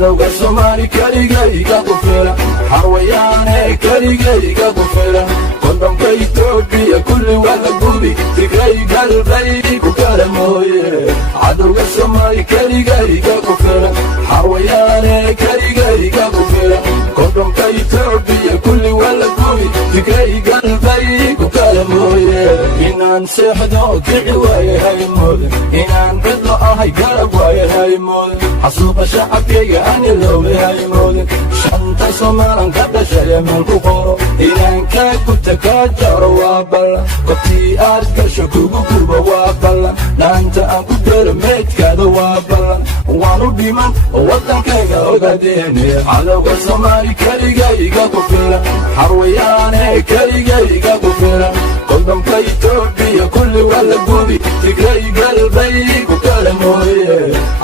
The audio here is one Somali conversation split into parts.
cadowga Soomaali kaligayga ku filan xarwayaane kaligayga ku filan qodobka Itoobiya kulli wada gubi tigray galbay ku kala mooye cadowga Soomaali kaligayga ku filan xarwayaane kaligayga ku filan qodobka Itoobiya kulli wada gubi tigray galbay ku kala mooye inaan seexdo kici waaye haymood inaan cidlo ahay garab waaye haymood xasuuqa shacabkayga ani loobe haymood shanta Soomaalian ka dhashay meel ku qoro inaan ka gubta ka jaro waa ballan qofkii aad gasho kugu gubo waa ballan dhaanta aan ku daro meydkaada waa ballan waan u dhiman wadankayga ogadeene cadowga Soomaali kaligayga ku filan xarwayaane kaligayga ku filan qodobka Itoobiya kulli wada gubi tigray galbay ku kala mooye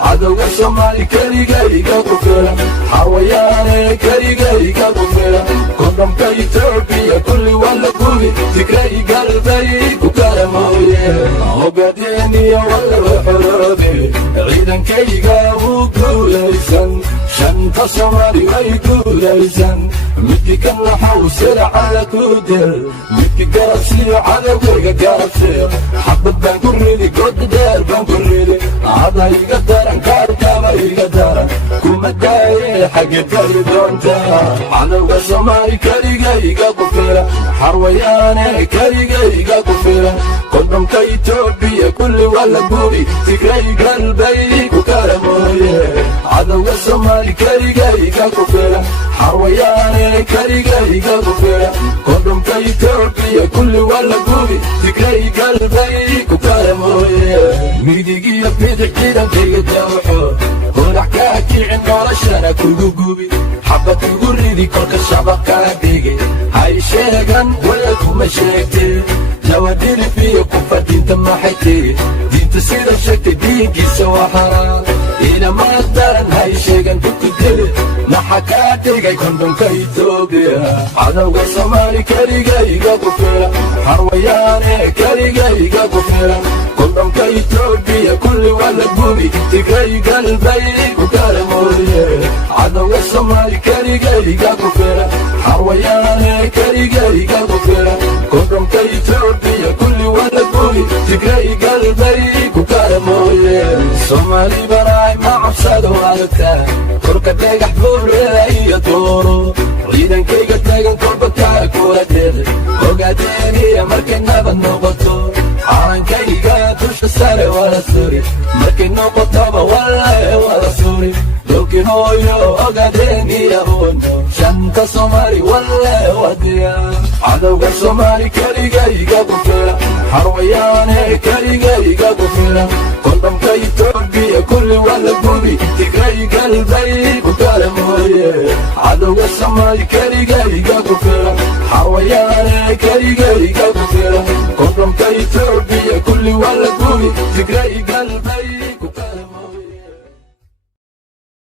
cadowga Soomaali kaligayga ku filan xarwayaane kaligayga ku filan qodobka Itoobiya kulli wada gubi tigray galbay ku kala mooye ogadeene wada xoroobe ciidankayga uu guulaysan shanta Soomaali way guulaysan midkii kan laxawsir cala ku dir midkii garabsiyo cadowgayga garabsiyo xabad baan ku ridi god dheer baan ku ridi adayga daran kaarkaba iga daran kuma daaye xagge dari doonta cadowga Soomaali kaligayga ku filan xarwayaane kaligayga ku filan qodobka Itoobiya kulli wada gubi tigray galbay ku kala mooye cadowga Soomaali kaligayga ku filan xarwayaane kaligayga ku filan qodobka Itoobiya kulli wada gubi tigray galbay ku kala mooye midigiya bidix ciidankayga dawxo holax kaa kicin noloshana kugu gubi xabad kugu ridi kolka shabaqkaa dhigay hay sheegan wala kuma sheegtee jawadilif iyo kufa diinta maxay tiri diinta sida sheegtay dhiiggiisa waa xaraam ilamaad daran hay sheegan kutudili naxa kaa dhigay qodobka Itoobiya cadowga Soomaali kaligayga ku filan xarwayaane kaligayga ku filan qodobka Itoobiya kulli wada gubi tigray galbay ku kala mooye cadowga Soomaali kaligayga ku filan xarwayaane kaligayga ku filan qodobka Itoobiya kulli wada gubi tigray galbay ku kala mooye Soomaali baraay ma cabsado adagta korka dhagax buurada iyo dooro ciidankayga taagan kolba kaa kula deeqay ogadeeniya markay nabad noqoto calankayga dusha sare wada suri markay noqotoba wallahi wada suri dhulkii hooyo ogadeeniya uno shanta Soomaali wallahi wadiya cadowga Soomaali kaligayga ku filan xarwayaane kaligayga ku filan qodobka Itoobiya kulli wada gubi tigray galbay ku kala mooye cadowga Soomaali kaligayga ku filan xarwayaane kaligayga ku filan qodobka Itoobiya kulli wada gubi tigray